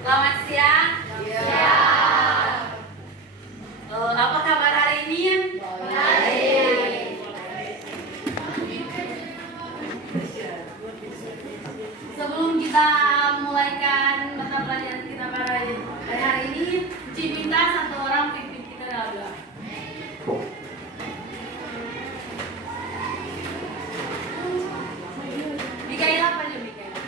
Selamat siang. Siang. Apa kabar hari ini? Baik. Sebelum kita mulaikan mata pelajaran kita pada hari ini, Ci minta satu orang pimpin kita dalam doa. Mikaela apa aja Mikaela?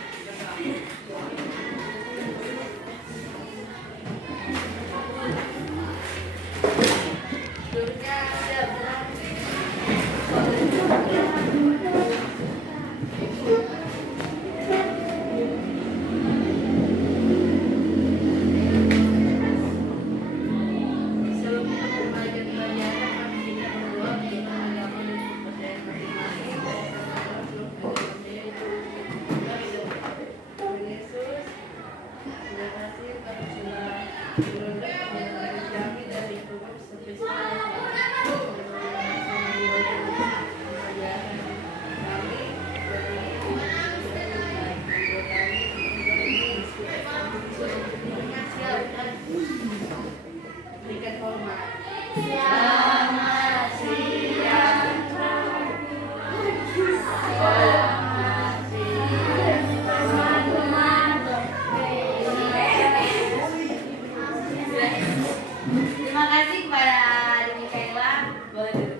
Terima kasih kepada Adik Mikaela. Boleh duduk.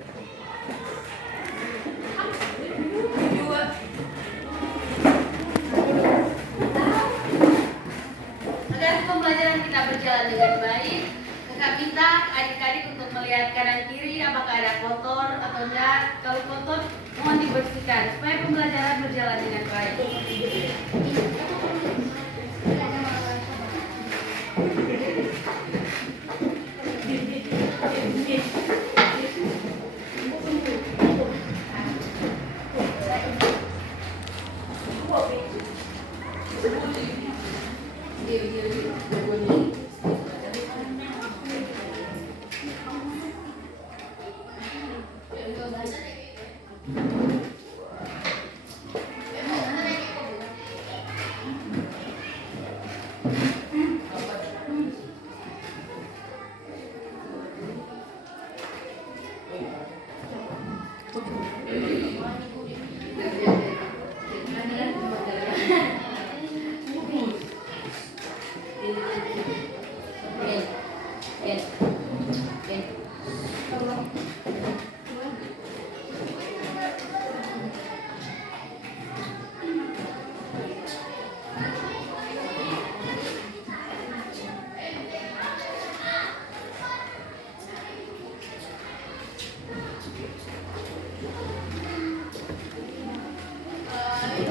Agar pembelajaran kita berjalan dengan baik, kakak minta adik-adik untuk melihat kanan kiri apakah ada kotor atau enggak. Kalau kotor, mohon dibersihkan supaya pembelajaran berjalan dengan baik.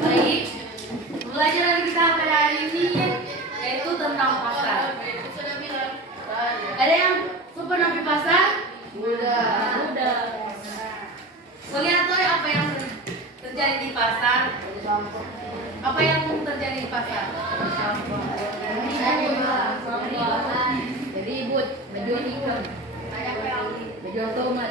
Baik, pembelajaran kita pada hari ini yaitu tentang pasar. Ada yang pernah di pasar? Udah. Melihat tuh apa yang terjadi di pasar? Apa yang terjadi di pasar? Jadi ibu menjual ikan, menjual tomat,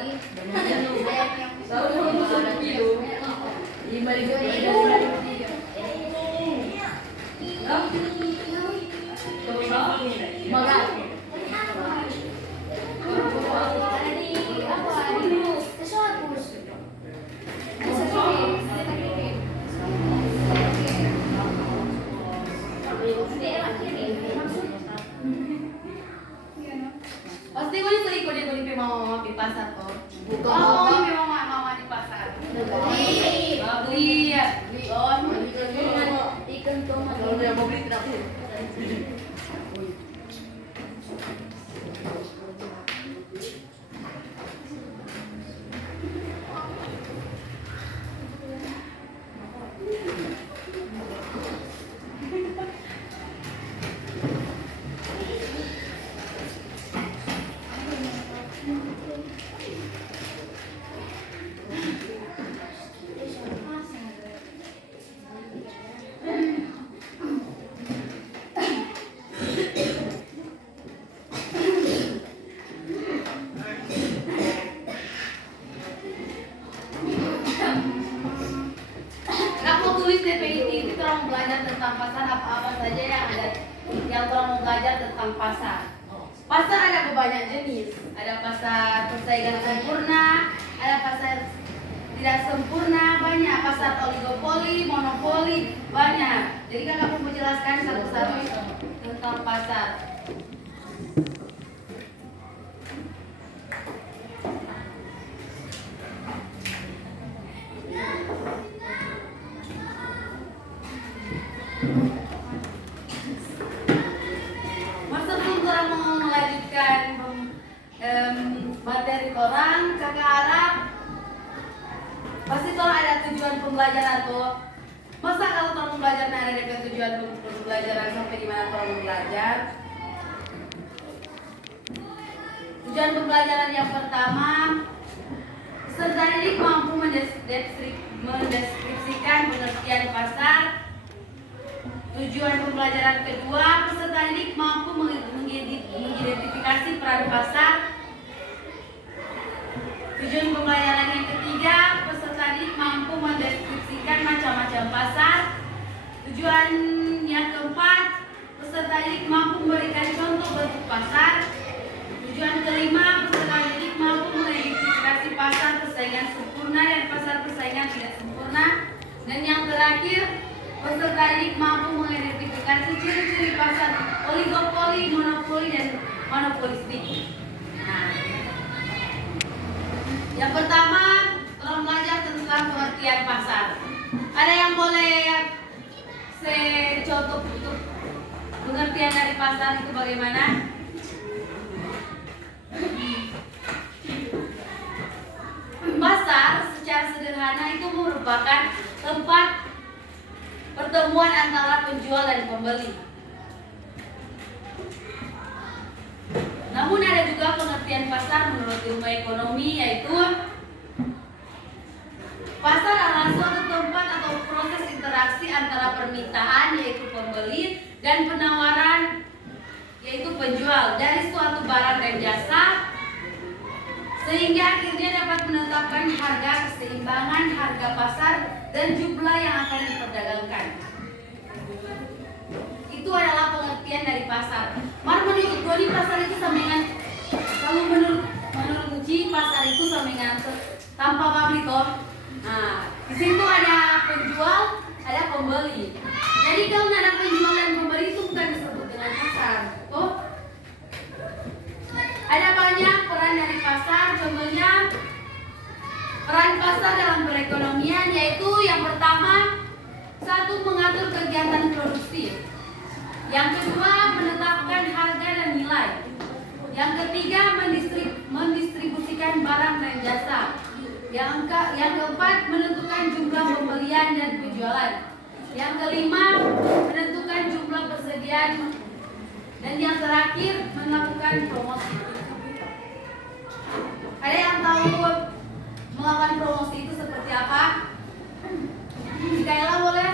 Pasti gue juga ikut di mama di pasar kok. Bukan. Oh, di mama di pasar. Beli ya. ikan tomat. Kalau yang mau beli tidak beli. belajar tentang pasar. Pasar ada banyak jenis. Ada pasar persaingan sempurna, ada pasar tidak sempurna, banyak pasar oligopoli, monopoli, banyak. Jadi kakak mau menjelaskan satu-satu tentang pasar. Sebelum orang mau melanjutkan materi orang, kakak harap pasti orang ada tujuan pembelajaran tuh. Masa kalau orang belajar nah ada DP tujuan pembelajaran sampai di mana orang belajar? Tujuan pembelajaran yang pertama, peserta didik mampu mendeskripsikan pengertian pasar. Tujuan pembelajaran kedua, peserta didik mampu mengidentifikasi peran pasar. Tujuan pembelajaran yang ketiga, peserta didik mampu mendeskripsikan macam-macam pasar. Tujuan yang keempat, peserta didik mampu memberikan contoh bentuk pasar. Tujuan kelima, peserta didik mampu mengidentifikasi pasar persaingan sempurna dan pasar persaingan tidak sempurna. Dan yang terakhir, peserta didik mampu mengidentifikasi ciri-ciri pasar oligopoli, monopoli, dan monopolistik. Nah, yang pertama, tolong belajar tentang pengertian pasar. Ada yang boleh contoh untuk pengertian dari pasar itu bagaimana? Pasar secara sederhana itu merupakan tempat pertemuan antara penjual dan pembeli. Namun ada juga pengertian pasar menurut ilmu ekonomi, yaitu pasar adalah suatu tempat atau proses interaksi antara permintaan yaitu pembeli dan penawaran yaitu penjual dari suatu barang dan jasa, sehingga akhirnya dapat menetapkan harga, keseimbangan harga pasar dan jumlah yang akan diperdagangkan. Itu adalah pengertian dari pasar. Menurut Doni pasar itu sampingan, kalau menurut Uci pasar itu sampingan tanpa pabrik toh. Nah, di situ ada penjual, ada pembeli. Jadi kalau ada penjual dan pembeli itu bukan disebut dengan pasar, toh. Ada banyak peran dari pasar, contohnya peran pasar dalam perekonomian yaitu yang pertama, satu, mengatur kegiatan produksi. Yang kedua, menetapkan harga dan nilai. Yang ketiga, mendistribusikan barang dan jasa. Yang keempat, menentukan jumlah pembelian dan penjualan. Yang kelima, menentukan jumlah persediaan. Dan yang terakhir, melakukan promosi. Ada yang tahu melakukan promosi itu seperti apa? Mikaela boleh?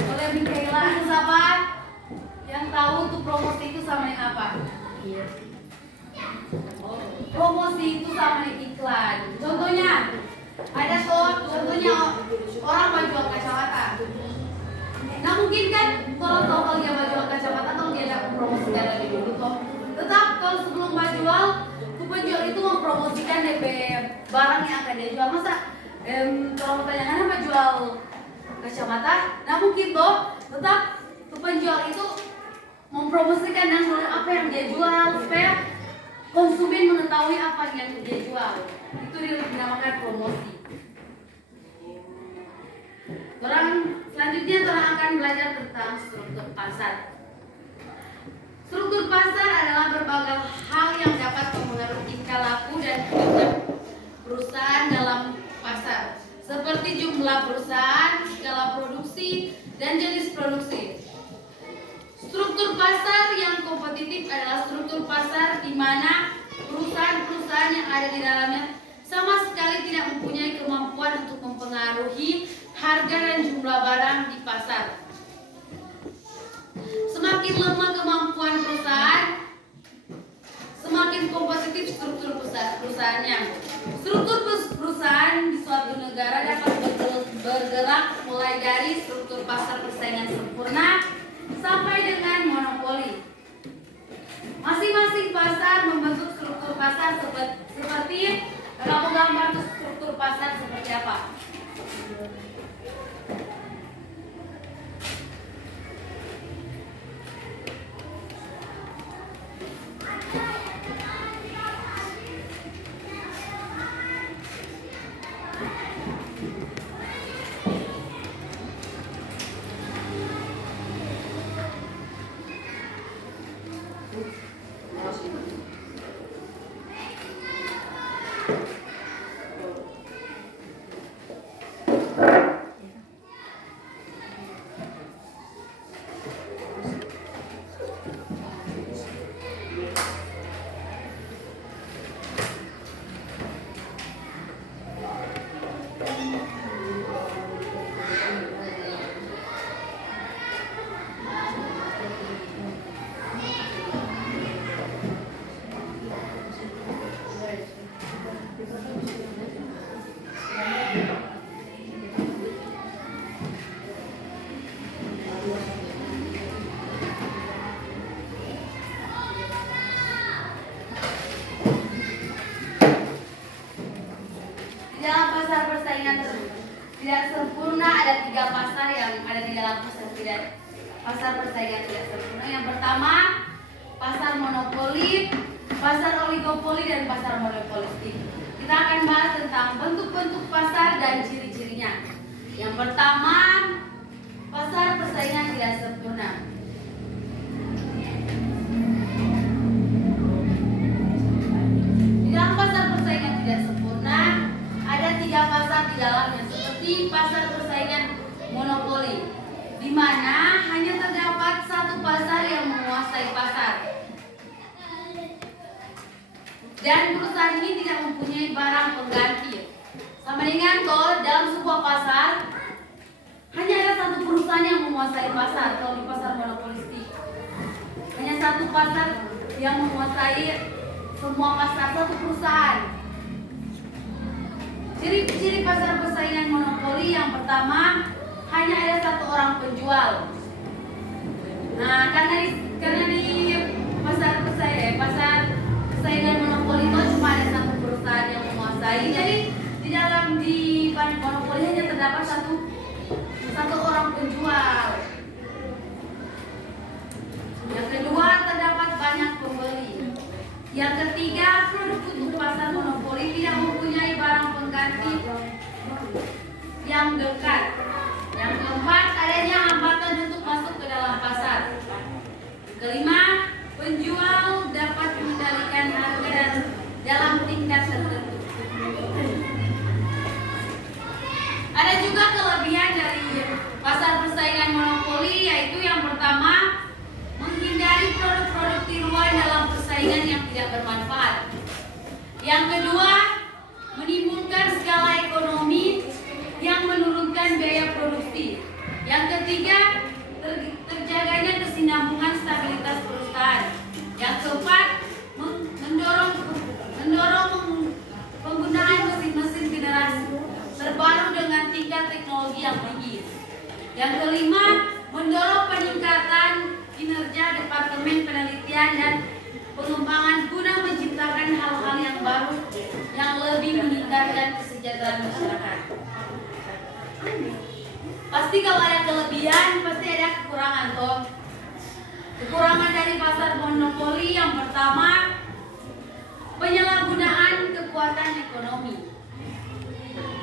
Boleh Mikaela, siapa? Yang tahu tuh promosi itu sama yang apa? Promosi itu sama yang iklan. Contohnya, ada contohnya orang menjual kacamata. Nah mungkin kan kalau tahu kalau dia menjual kacamata kalau dia ada promosikan lebih dulu toh. Tetap kalau sebelum menjual, penjual itu mempromosikan DP barang yang akan dia jual. Masa kalau pertanyaannya menjual kacamata, nah mungkin toh tetap penjual itu mempromosikan dan apa yang dia jual supaya konsumen mengetahui apa yang dia jual. Itu dinamakan promosi. Selanjutnya orang akan belajar tentang struktur pasar. Struktur pasar adalah berbagai hal yang dapat mempengaruhi tingkah laku dan kinerja perusahaan dalam pasar, seperti jumlah perusahaan, skala produksi, dan jenis produksi. Struktur pasar yang kompetitif adalah struktur pasar di mana perusahaan-perusahaan yang ada di dalamnya sama sekali tidak mempunyai kemampuan untuk mempengaruhi harga dan jumlah barang di pasar. Semakin lemah kemampuan perusahaan, semakin kompetitif struktur perusahaannya. Struktur perusahaan di suatu negara dapat bergerak mulai dari struktur pasar persaingan sempurna sampai dengan monopoli. Masing-masing pasar membentuk struktur pasar seperti kamu gambar tuh struktur pasar seperti apa? Tidak sempurna ada 3 pasar yang ada di dalam pasar persaingan tidak sempurna. Yang pertama, pasar monopoli, pasar oligopoli, dan pasar monopolistik. Kita akan bahas tentang bentuk-bentuk pasar dan ciri-cirinya. Yang pertama, pasar persaingan tidak sempurna. Di dalam pasar persaingan tidak sempurna ada 3 pasar di dalamnya, seperti pasar persaingan monopoli, di mana hanya terdapat satu pasar yang menguasai pasar, dan perusahaan ini tidak mempunyai barang pengganti. Sama dengan dalam sebuah pasar hanya ada satu perusahaan yang menguasai pasar. Kalau di pasar monopolistik hanya satu pasar yang menguasai semua pasar, satu perusahaan. Ciri-ciri pasar persaingan monopoli yang pertama, hanya ada satu orang penjual. Nah, karena di pasar persaingan monopoli itu cuma ada satu perusahaan yang menguasai. Jadi di monopoli hanya terdapat satu orang penjual. Yang kedua, terdapat banyak pembeli. Yang ketiga, produk untuk pasar monopoli tidak mempunyai barang pengganti yang dekat. Yang keempat, adanya hambatan untuk masuk ke dalam pasar. Kelima, penjual dapat mengendalikan harga dan dalam tingkat tertentu. Ada juga kelebihan dari pasar persaingan monopoli, yaitu yang pertama, menghindari produk-produk tiruan dalam persaingan yang tidak bermanfaat. Yang kedua, menimbulkan skala ekonomi yang menurunkan biaya produksi. Yang ketiga, terjaganya kesinambungan stabilitas perusahaan. Yang keempat, mendorong penggunaan mesin-mesin generasi terbaru dengan tingkat teknologi yang tinggi. Yang kelima, mendorong peningkatan kinerja Departemen Penelitian dan Pengembangan guna menciptakan hal-hal yang baru yang lebih meningkatkan kesejahteraan masyarakat. Pasti kalau ada kelebihan, pasti ada kekurangan toh. Kekurangan dari pasar monopoli yang pertama, penyalahgunaan kekuatan ekonomi.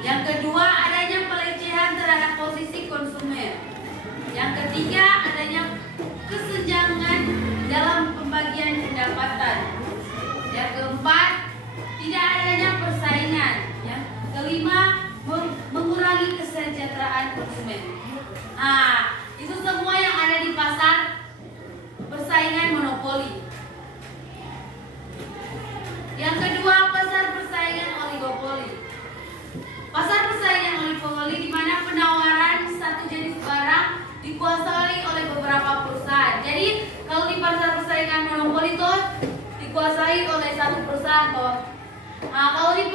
Yang kedua, adanya pelecehan terhadap posisi konsumen. Yang ketiga, adanya kesenjangan dalam pembagian pendapatan. Yang keempat, tidak adanya persaingan. Yang kelima, mengurangi kesejahteraan konsumen. Nah, itu semua yang ada di pasar persaingan monopoli. Yang kedua, pasar persaingan oligopoli. Pasar persaingan oligopoli di mana penawaran satu jenis barang dikuasai oleh beberapa perusahaan. Jadi kalau di pasar persaingan monopoli itu dikuasai oleh satu perusahaan toh. Nah, kalau di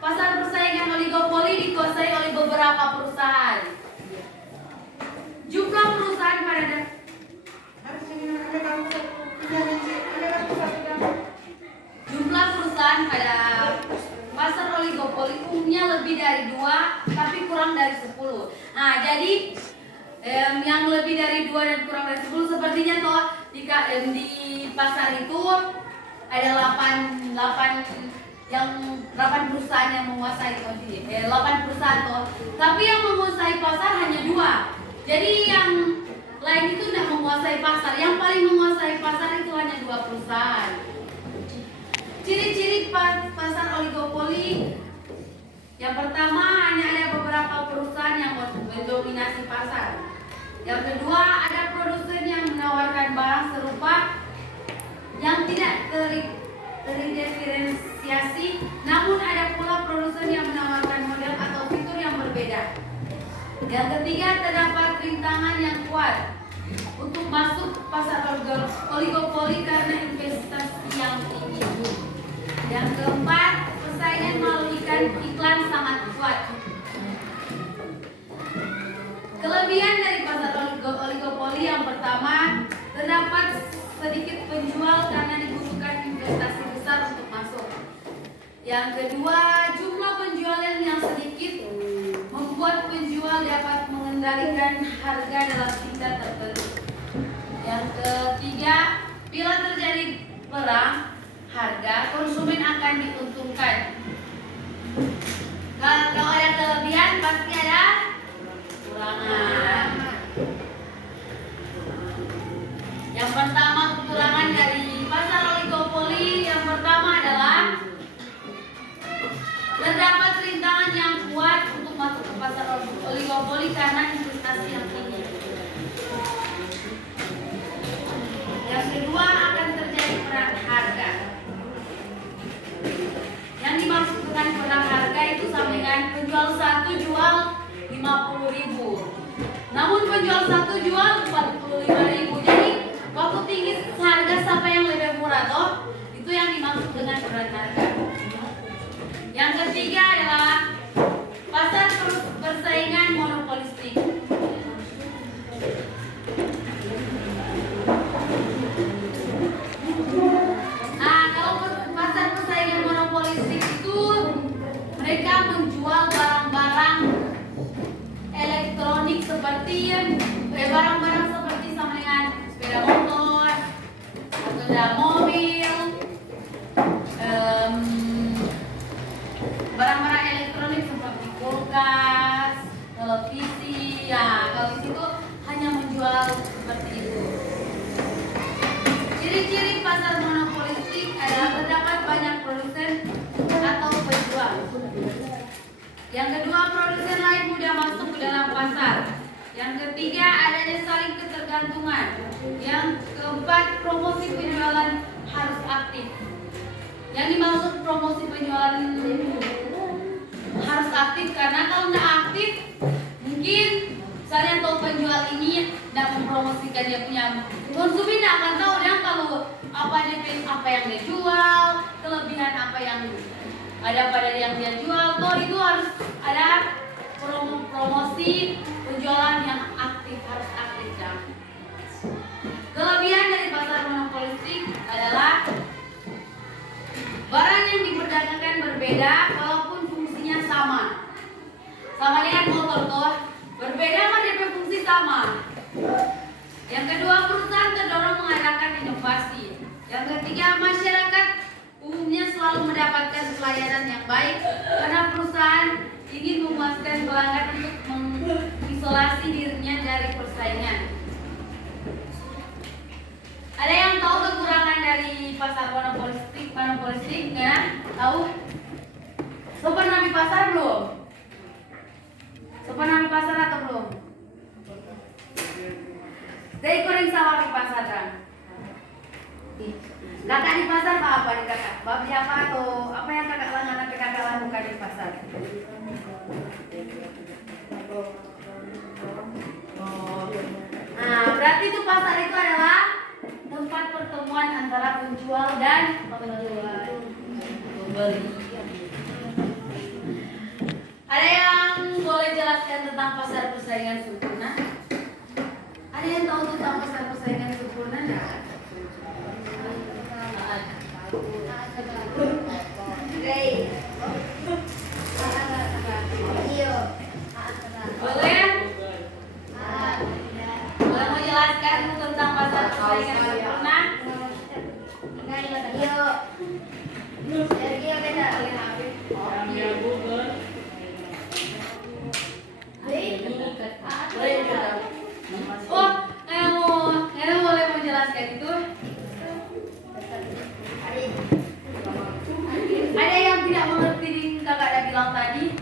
pasar persaingan oligopoli dikuasai oleh beberapa perusahaan. jadi yang lebih dari 2 dan kurang dari 10 sepertinya toh di pasar itu ada 8 perusahaan yang menguasai toh 8 perusahaan toh. Tapi yang menguasai pasar hanya 2. Jadi yang lain itu tidak menguasai pasar. Yang paling menguasai pasar itu hanya 2 perusahaan. Ciri-ciri pasar oligopoli. Yang pertama, hanya ada beberapa perusahaan yang mendominasi pasar. Yang kedua, ada produsen yang menawarkan barang serupa yang tidak terdiferensiasi, namun ada pula produsen yang menawarkan model atau fitur yang berbeda. Yang ketiga, terdapat rintangan yang kuat untuk masuk pasar oligopoli karena investasi yang tinggi. Yang keempat, persaingan melalui iklan sangat kuat. Kelebihan dari pasar oligopoli yang pertama, terdapat sedikit penjual karena dibutuhkan investasi besar untuk masuk. Yang kedua, jumlah penjualan yang sedikit membuat penjual dapat mengendalikan harga dalam tingkat tertentu. Yang ketiga, bila terjadi perang harga, konsumen akan diuntungkan. Kalau ada kelebihan pasti ada kekurangan. Yang pertama, kekurangan dari pasar oligopoli yang pertama adalah terdapat rintangan yang kuat untuk masuk ke pasar oligopoli karena investasi yang tinggi. Yang kedua, akan terjadi perang harga. Yang dimaksud dengan perang harga itu sama dengan penjual satu jual 50.000, namun penjual satu jual 45.000. Jadi waktu tinggi harga siapa yang lebih murah toh? Itu yang dimaksud dengan perang harga. Yang ketiga adalah pasar persaingan monopolistik. Nah, kalau pasar persaingan monopolistik itu mereka menjual barang-barang elektronik seperti barang-barang seperti sama dengan sepeda motor atau mobil, barang-barang elektronik seperti kulkas, televisi. Ya, kalau di situ hanya menjual seperti itu. Ciri-ciri pasar monopolistik adalah terdapat banyak produsen atau penjual. Yang kedua, produsen lain mudah masuk ke dalam pasar. Yang ketiga, adanya saling ketergantungan. Yang keempat, promosi penjualan harus aktif. Yang dimaksud promosi penjualan harus aktif karena kalau tidak aktif, mungkin misalnya tahu penjual ini tidak mempromosikan dia punya, konsumen tidak akan tahu dan kalau apa yang dia jual, kelebihan apa yang ada pada yang dia jual. Toh itu harus ada promosi penjualan yang aktif, harus aktif kan. Kelebihan dari pasar monopolistik adalah barang yang diperdagangkan berbeda walaupun fungsinya sama. Sama dengan motor toh, berbeda mah dia fungsi sama. Yang kedua, perusahaan terdorong mengadakan inovasi. Yang ketiga, masyarakat umumnya selalu mendapatkan pelayanan yang baik karena perusahaan ingin memuaskan pelanggan untuk mengisolasi dirinya dari persaingan. Ada yang tahu kekurangan dari pasar monopolistik nggak? Tahu? So pernah di pasar belum? So pernah di pasar atau belum? Saya ikut sama di pasar kan? Kakak di pasar apa nih kakak? Babi apa atau apa yang kakak lakukan di pasar? Oh. Nah, berarti itu pasar itu adalah tempat pertemuan antara penjual dan pembeli. Ada yang boleh jelaskan tentang pasar persaingan sempurna? Ada yang tahu tentang pasar persaingan sempurna nggak? Boleh? persaingan sempurna. Oh, kamu boleh menjelaskan itu? Ada yang tidak mengerti kakak ada bilang tadi,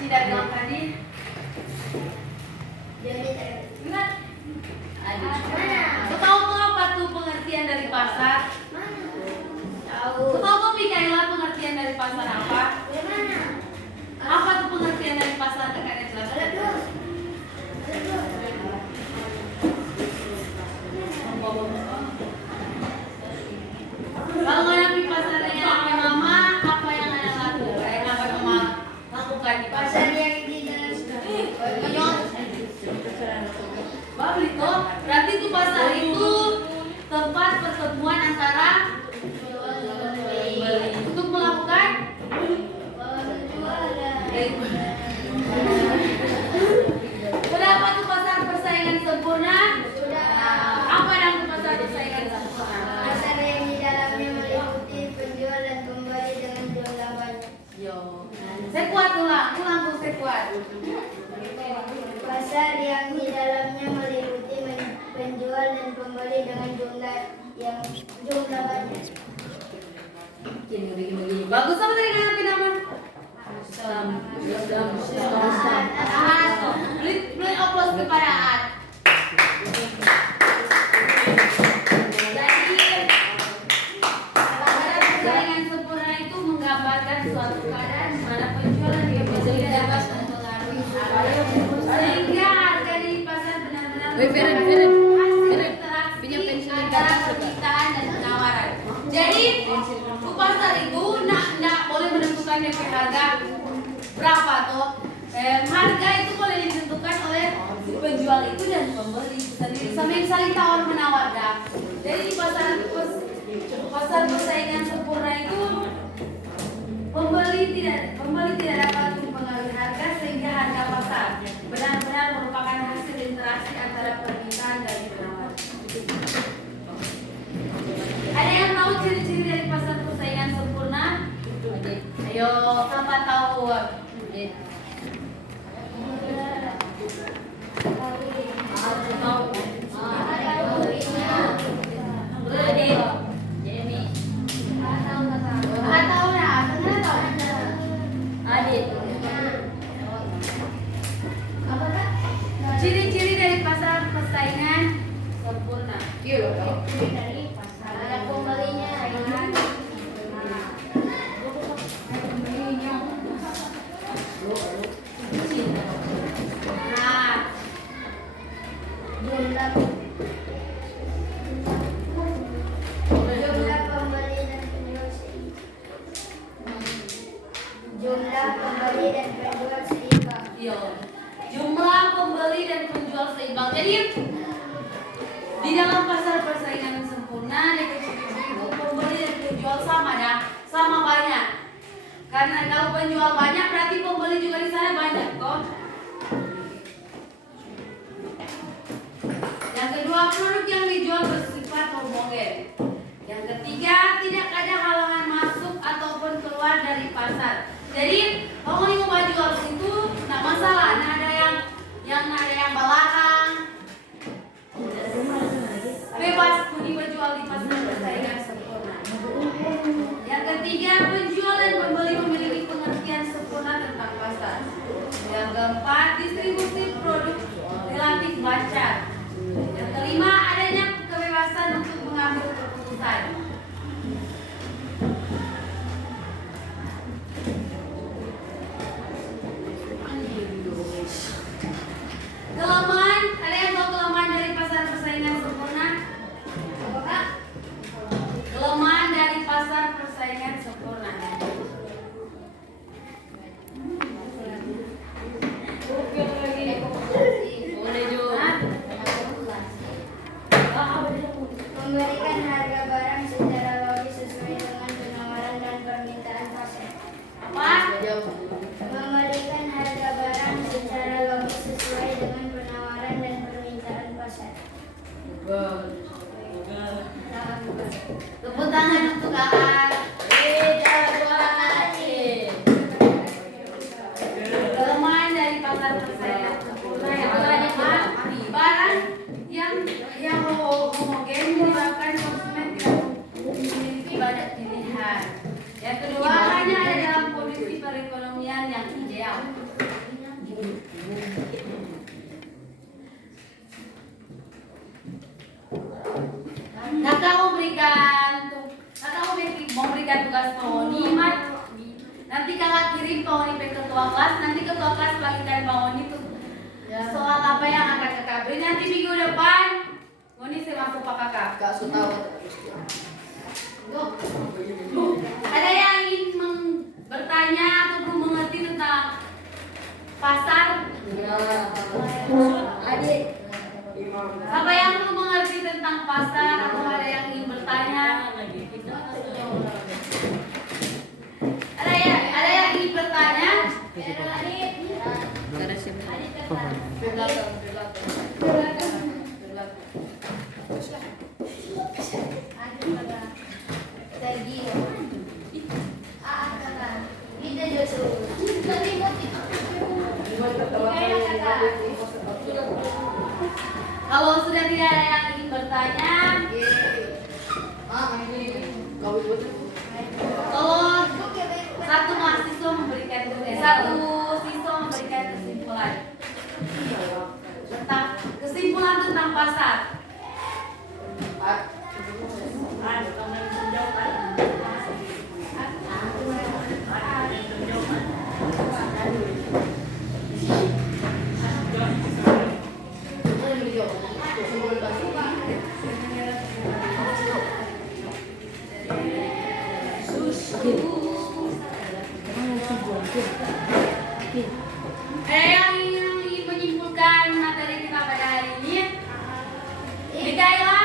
tidak bilang tadi. Ingat? Tahu apa tuh pengertian dari pasar? Tahu Mikaela pengertian dari pasar apa? Apa tuh pengertian dari pasar kakak ada jelaskan? Kalau anak di pasarnya yang mama, apa yang anak lakukan? Yang apa mama lakukan di pasar? Beli toh, berarti itu pasar itu tempat pertemuan antara untuk melakukan berapa tuh pasar persaingan sempurna? Apa yang tuh pasar persaingan sempurna? Pasar yang di dalamnya meliputi penjual dan pembeli dengan jumlah banyak. Yo, saya kuat ulang saya kuat. Pasar yang di dalamnya meliputi penjual dan pembeli dengan jumlah banyak. Begini. Bagus sama tadi kan nama? Beli aplaus kepada Aat. Jadi persaingan sempurna itu menggambarkan suatu keadaan di mana penjual dan pembeli dapat mempengaruhi sehingga harga di pasar benar-benar pinjam pensil antara permintaan dan penawaran. Jadi di pasar itu nak boleh menentukan DP harga berapa toh. Harga itu boleh ditentukan oleh si penjual itu dan pembeli sendiri sambil saling tawar menawar dah. Jadi di pasar persaingan sempurna itu pembeli tidak dapat mempengaruhi harga sehingga harga pasar benar-benar merupakan hasil interaksi antara permintaan dan penawaran. Ada yang tahu ciri-ciri dari pasar persaingan sempurna? Ayo, siapa tahu? Ciri-ciri dari pasar persaingan sempurna. Ada pembelinya. Nah, Jumlah pembeli dan penjual seimbang. Jumlah pembeli dan penjual seimbang. yo, jumlah pembeli dan penjual seimbang. Jadi di dalam pasar persaingan sempurna, definisi itu pembeli dan penjual sama banyak. Karena kalau penjual banyak, berarti pembeli juga di sana banyak, kok. Yang kedua, produk yang dijual bersifat homogen. Yang ketiga, tidak ada halangan masuk ataupun keluar dari pasar. Jadi, kalau mau baju harus itu, tidak masalah. Nah, ada yang melarang. Bebas pergi berjual di pasar persaingan sempurna. Yang ketiga, penjual dan pembeli memiliki pengertian sempurna tentang pasar. Yang keempat, distribusi produk relatif lancar. Yang kelima, adanya kebebasan untuk mengambil keputusan. Kelemahan, ada yang tahu kelemahan dari pasar persaingan sempurna? Apakah? Kelemahan dari pasar persaingan sempurna. Boleh juga. kirim Pak Oni ke ketua kelas, nanti ketua kelas bagikan Pak Oni tuh soal apa yang akan kakak beri. Nanti minggu depan Oni saya masuk Pak kakak. Kak Sutawa. Ada yang ingin bertanya atau belum mengerti tentang pasar? Adik. Apa yang belum mengerti tentang pasar atau ada yang ingin bertanya? Ada yang ingin bertanya? Kalau sudah tidak ada yang ingin bertanya, kalau satu siswa memberikan kesimpulan tentang pasar. Ada yang ingin menyimpulkan materi kita pada hari ini? Mikaela,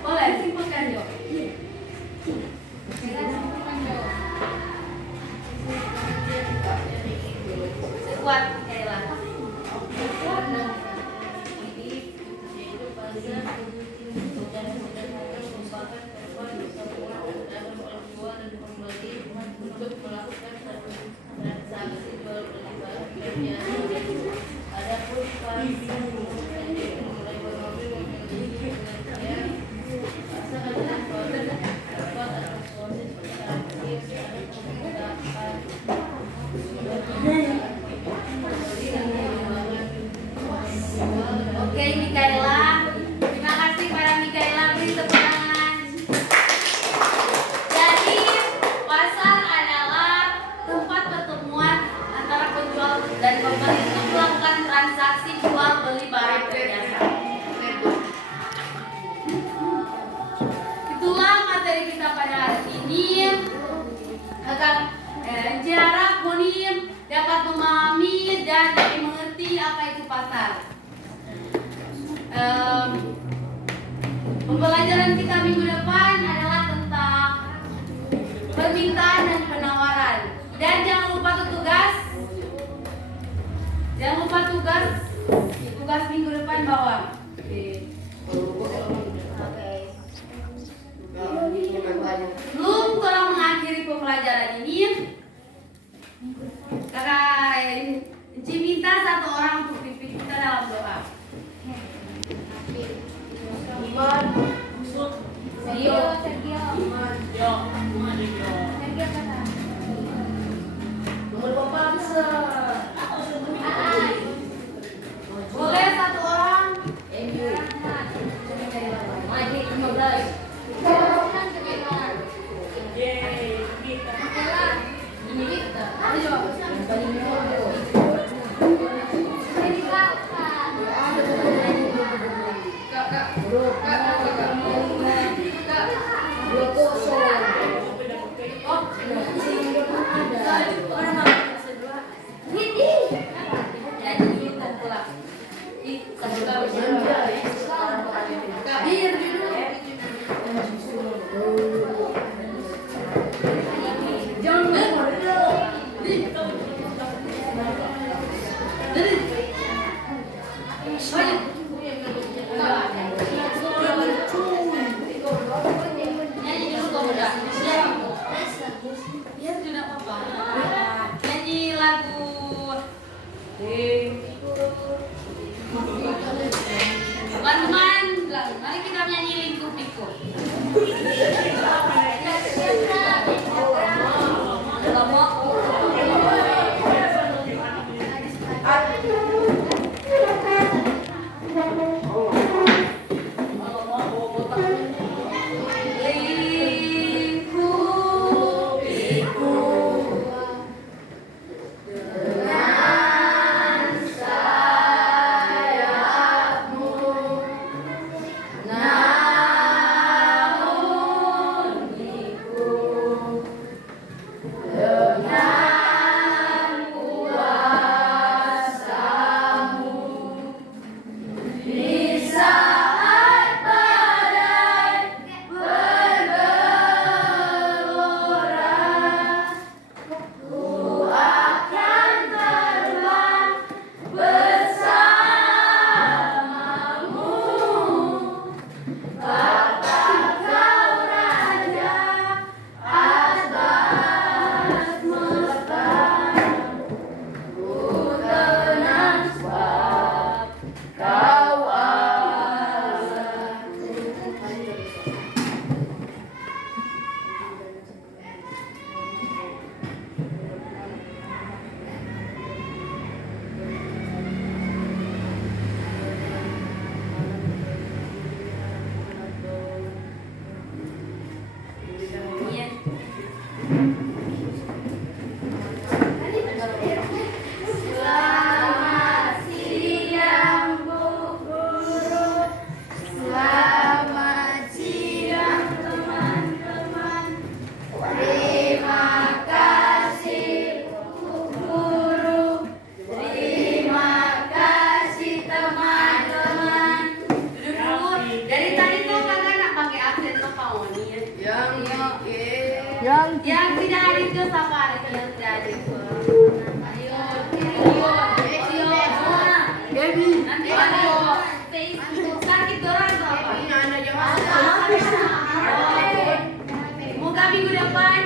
boleh simpulkan Jo. Sekuat Mikaela. Oke, Mikaela. Terima kasih pada Mikaela, beri tepuk tangan. Jadi, pasar adalah tempat pertemuan antara penjual dan pembeli untuk melakukan transaksi jual beli barang dan jasa. Itulah materi kita pada hari ini. Jarak Monim dapat memahami dan lebih mengerti apa itu pasar. Pembelajaran kita minggu depan adalah tentang permintaan dan penawaran. Dan jangan lupa tugas. Jangan lupa tugas minggu depan bawa. Belum telah mengakhiri pembelajaran ini. Kakak Encik minta satu orang untuk pimpin kita dalam doa. Boleh satu orang? Nyanyi lagu teman-teman, mari kita nyanyi lingkup liku. face. Sakit dorang atau apa? Ini anda jangan. Moga minggu depan